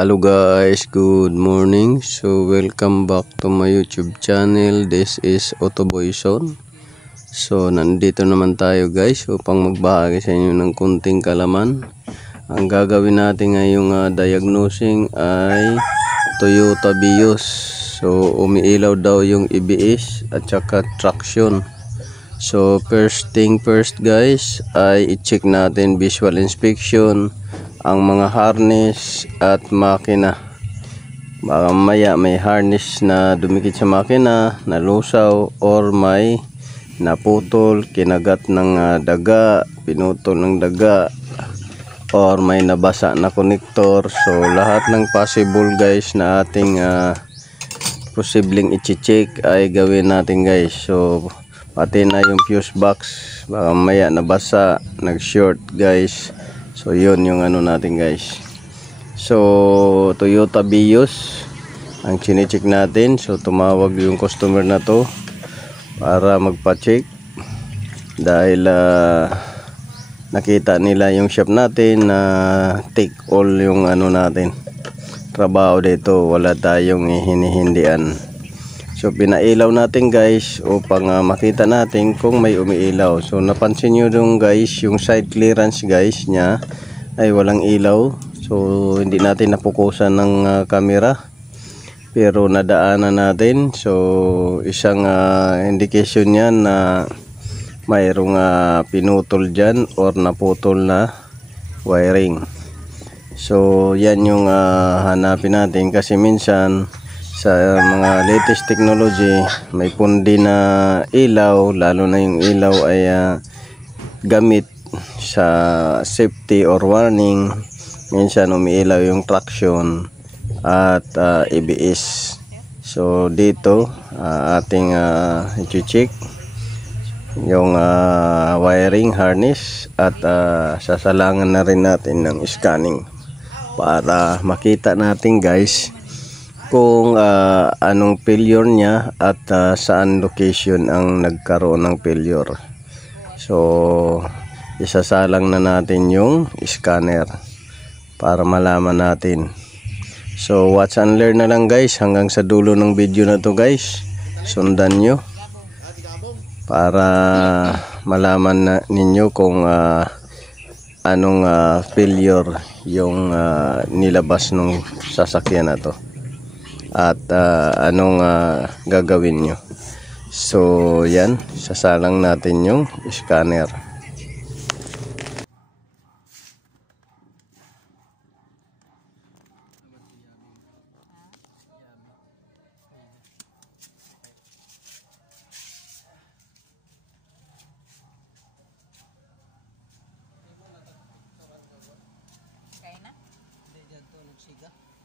Hello guys, good morning. So welcome back to my YouTube channel. This is Otoboyson. So nandito naman tayo guys upang magbahagi sa inyo ng kunting kalaman. Ang gagawin natin ngayong diagnosing ay Toyota Vios. So umiilaw daw yung EBS at saka traction. So first thing first guys ay i-check natin visual inspection ang mga harness at makina. Baka maya may harness na dumikit sa makina, nalusaw, or may naputol, kinagat ng daga, pinutol ng daga, or may nabasa na connector. So lahat ng possible guys na ating posibleng i-check ay gawin natin guys. So pati na yung fuse box, baka maya nabasa, nag-short guys. So yun yung ano natin guys. So Toyota Vios ang chine-check natin. So tumawag yung customer na to para magpa-check dahil nakita nila yung shop natin na take all yung ano natin trabaho dito, wala tayong hinihindian. So pinailaw natin guys upang makita natin kung may umiilaw. So napansin nyo dong guys, yung side clearance guys nya ay walang ilaw. So hindi natin napukusan ng camera, pero nadaanan natin. So isang indication yan na mayroong pinutol dyan or naputol na wiring. So yan yung hanapin natin, kasi minsan sa mga latest technology may pundi na ilaw, lalo na yung ilaw ay gamit sa safety or warning. Minsan umiilaw yung traction at ABS. So dito ating i-check yung wiring harness at sasalangan na rin natin ng scanning para makita natin guys kung anong failure niya at saan location ang nagkaroon ng failure. So isasalang na natin yung scanner para malaman natin. So watch and learn na lang guys hanggang sa dulo ng video na to guys. Sundan nyo para malaman na ninyo kung anong failure yung nilabas ng sasakyan na to at anong gagawin nyo. So yan, sasalang natin yung scanner.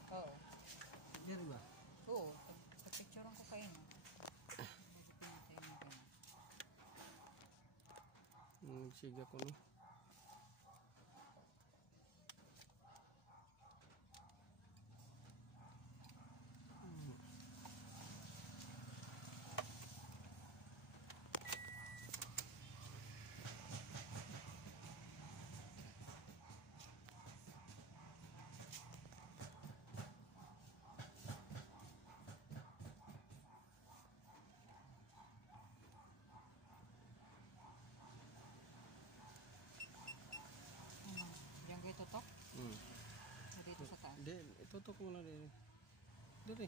Oo. Dito ba? Oo. Pagpicturean ko kayo. Siga ko ni. Ito to? Dito sa taas? Hindi, itutok mo na din. Dito.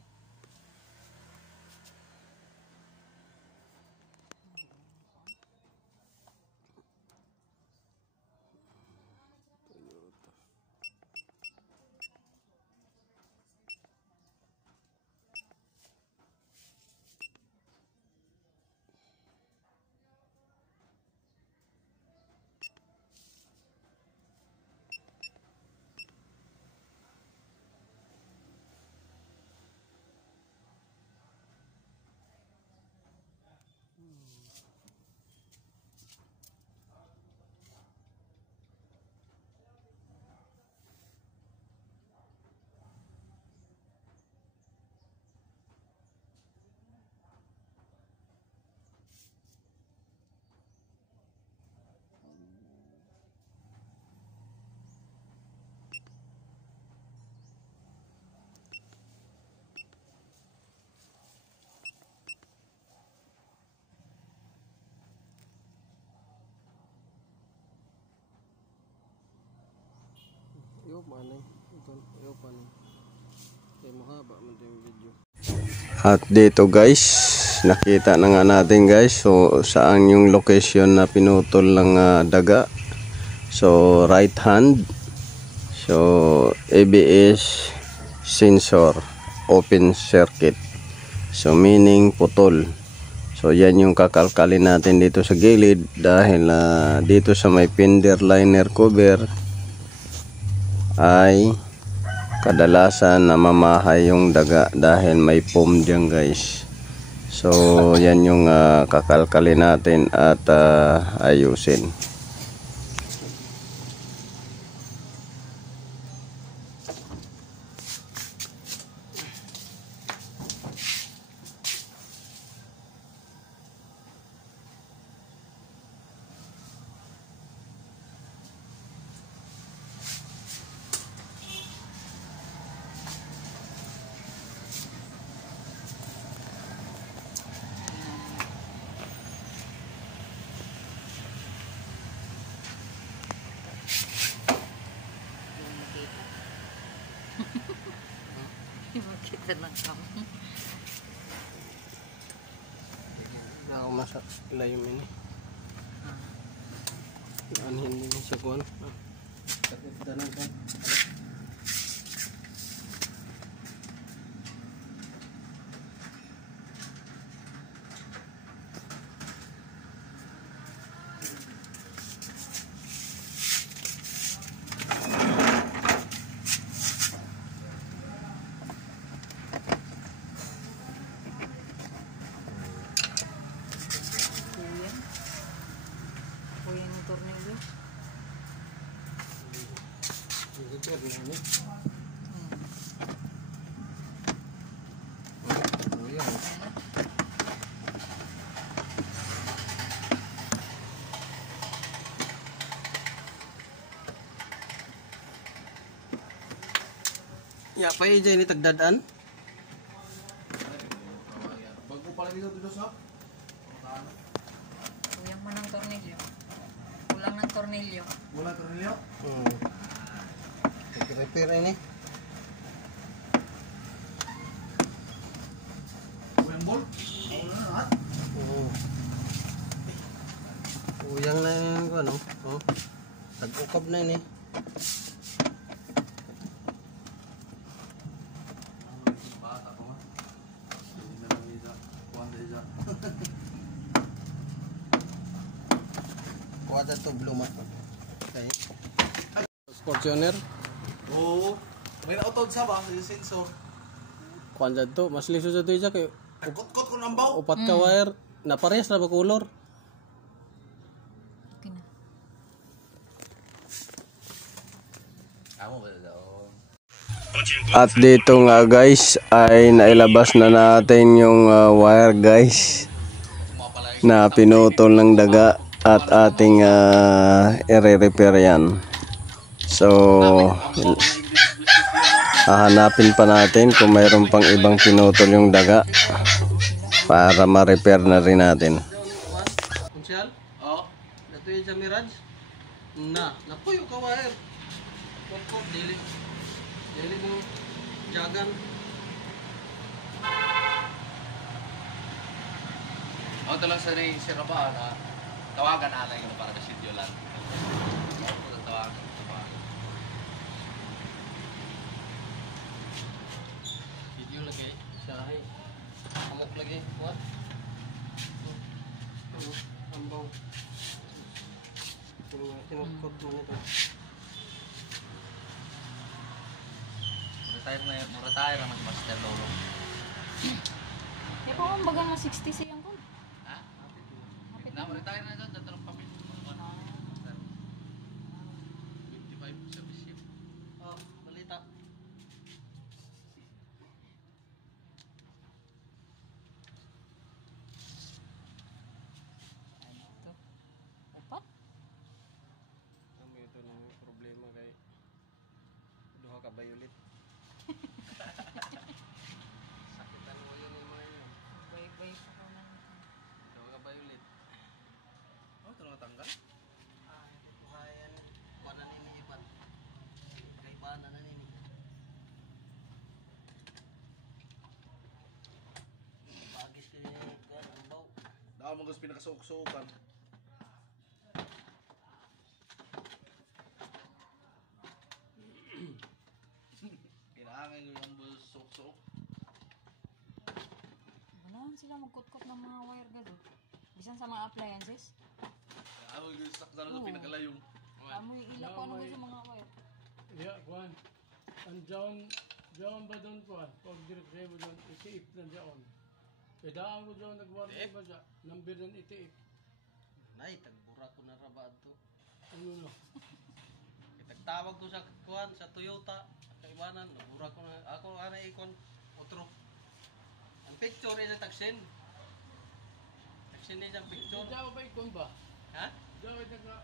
At dito guys, nakita na nga natin guys, so saan yung location na pinutol ng daga. So right hand, so ABS sensor open circuit, so meaning putol. So yan yung kakalkalin natin dito sa gilid, dahil dito sa may fender liner cover ay kadalasan namamahay yung daga dahil may foam diyan guys. So yan yung kakalkalin natin at ayusin. Makita lang kami. Ako masak layom ini. Anhin din siya kuan. Danan kan. Kuya ng tornilyo. Ya, pa ini tagdadaan. Bago pala dito sa Kuya mo ng tornilyo. Kulang ng tornilyo. wala tornilyo. Repair ini. Yung ball. Wala na lahat. Uyang na yun ko ano. Tag-ukab na yun eh. Bata ko nga. Hindi na lang isa. Kuwanda isa. Kuha to blue mat. Okay. Fortuner. Oo. May nautod sa ba? Yung sensor. Kuha to. Mas liso sa to isa kay Kot-kot ko ng baw. upat ka wire. Naparehas na ba color? Okay na. Amo ba daw? At dito nga guys ay nailabas na natin yung wire guys na pinutol ng daga at ating i-repair yan. So hahanapin pa natin kung mayroon pang ibang pinutol yung daga para ma-repair na rin natin. Kunsyal? Oo. Ito yung sa Mirage? Napuyo ka wire. Kok dili. Dili mo jagan. Ako lang sa rin si Raba na tawagan na lang para sa video lang. Tawagan. Video lagi. Sahay. Amok lagi. What? Ambaw. Tinukot mo nito. Retire naman si Master Lolo. Di pa kung baga nga 60 siyang ko. Ha? Na, retire na dyan. Tatalong kami. 55 sa bisip. Oh, balita. Ano ito? Dapat? Kami ito na problema kay duha ka violet. Sakitan mo yun yung mga yun. Bay-bay pa ko ng mo gusto pinakasuok-suokan. Kailangan yung suok-suok. Wala sila magkutkot ng mga wire gado. Bisan sa mga appliances. Kailangan yung saksa na sa pinakalayong. Amoy ilaw ko ano sa mga wire. Ya, kuan. Ang John ba doon kuan? Pag direct mo doon, itiip na doon. Pedaan ko doon, nag-warning ba siya? Number ng itiip. Nay, tagbura ko na rabad to. Ano no? Tagtawag ko sa kuan sa Toyota. Kaiwanan, nabura ko na. Ako ana ikon otro. Ang picture is taksin. Taksin niya ang picture. Diyaw ba ikon ba? Ha? Diyaw ay naka...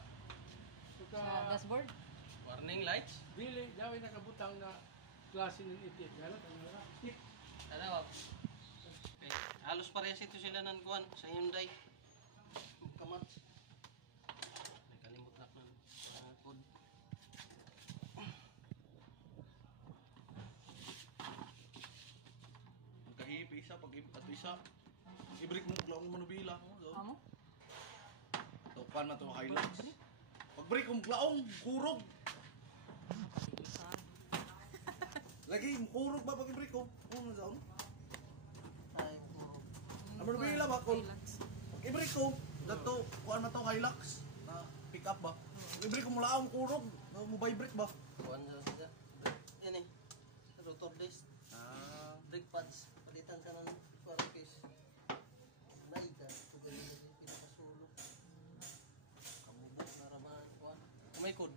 Sa dashboard. Warning lights. Dili, diyaw ay nakabutang na klase ng itiip. Kala, tangala. Tip. Ano? Okay. Halos parehas ito sila ng kuan sa Hyundai. Kamat. Nakalimot na ko ng code. Kahip isa, pag isa. I-break mo, klaong manubila. Amo? Tukan na ito, Hilux. Pag-break mo, klaong, kurog. Lagi, kurog ba pag-break mo? Ano na saan? Ay, Ang manubila ba? Pag-break ko, dato, kuhan na ito, Hilux. Na pick up ba? Pag-break mo, laong, kurog. Mo vibrate ba? kuan sa sila. Yan eh. Rotor disc. Brake pads. Palitan ka ng parapis. Nay ka. Ito ganyan na yung pinakasulok. Kamubok na ramahan kuan. May code.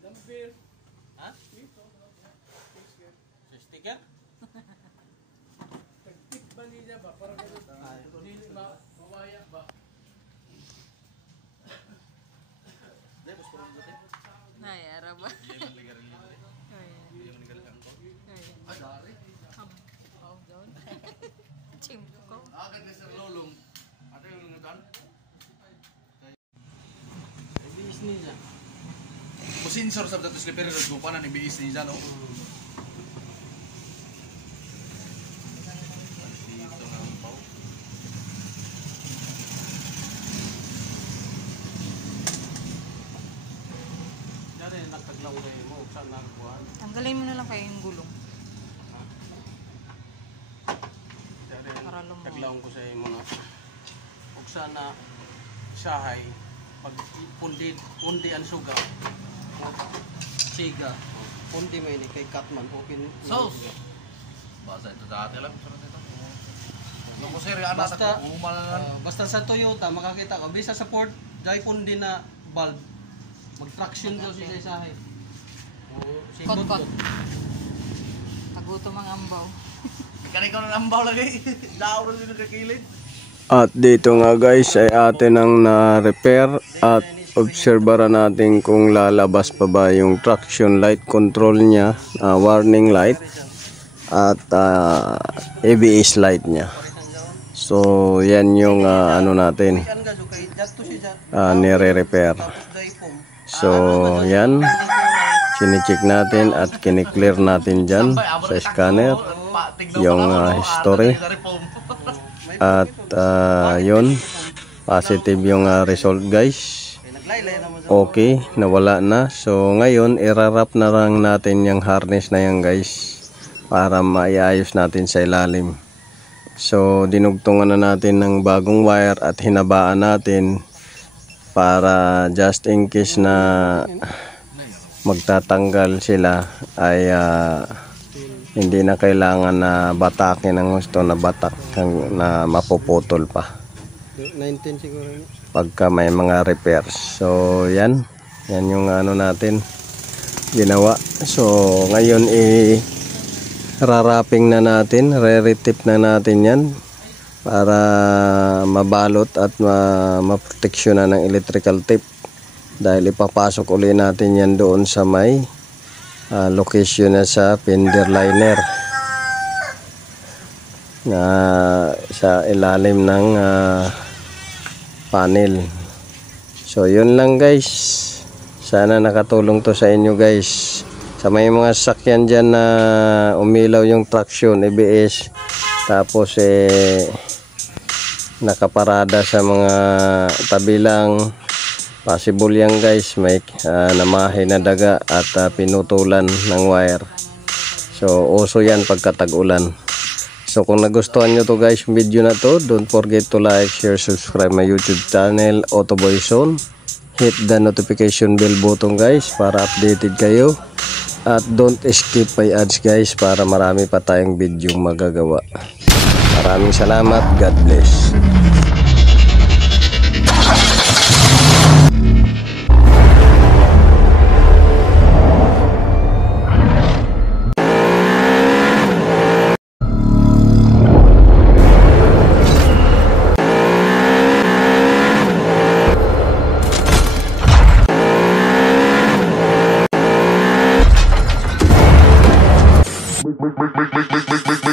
Number. Ha? Ito. Sa sticker? Tag-tip ba niya ba? Para ganun. Dili mawaya ba? Dahil, mas parang dati. Ay, araba. Hindi man ligar rin yun. Ay, Hindi man ligar kang ko. ay. Ay, dari. Oh, doon. Chim ko. Agad na sa lulong. Ate yung nungutan. Ibis niya. Sensor sa datos slipper rin. Gupa na ni BS niya, no? Dito nga ang pao. Dari nagtaglaw na mo. Saan na kuan? Tanggalin mo na lang kayo yung gulong. Dari Para lumaw. taglaw ko sa imo na. Ug sana sahay pag pundi ang suga. Siga. Pundi mo ini kay Katman open. Sauce! Basta ito dati lang. Sarap ito. Yung kusiri, anak Basta, ako. Umalan. basta sa Toyota makakita ka bisa sa Ford dai pundi na valve. Mag-traction daw siya sa sahay. O si Kot-kot. Kot. Tagutom ang ambaw. Kanay ko na lambaw lagi. Daw na din nakakilid. At dito nga guys ay atin ang na-repair at obserbaran natin kung lalabas pa ba yung traction light control niya, warning light at ABS light niya. So yan yung ano natin nire-repair. So yan, sine-check natin at kine-clear natin dyan sa scanner yung history. At yun, positive yung result guys. Okay, nawala na. So ngayon, irarap na lang natin yung harness na yan guys para maiayos natin sa ilalim. So dinugtungan na natin ng bagong wire at hinabaan natin para just in case na magtatanggal sila ay hindi na kailangan na batakin ang gusto na batak na mapuputol pa 19 siguro pagka may mga repairs. So yan yung ano natin ginawa. So ngayon rarapping na natin, re-retip na natin yan para mabalot at maproteksyonan ng electrical tape dahil ipapasok uli natin yan doon sa may location na sa fender liner na sa ilalim ng panel. So yun lang guys, sana nakatulong to sa inyo guys. Sa may mga sasakyan dyan na umilaw yung traction ABS tapos nakaparada sa mga tabi lang. Possible yan guys, may namahay na daga at pinutulan ng wire. So uso yan pagkatag-ulan. So kung nagustuhan nyo to guys yung video na to, don't forget to like, share, subscribe my YouTube channel Autoboy Zone. Hit the notification bell button guys para updated kayo. At don't skip my ads guys para marami pa tayong video magagawa. Maraming salamat. God bless. Make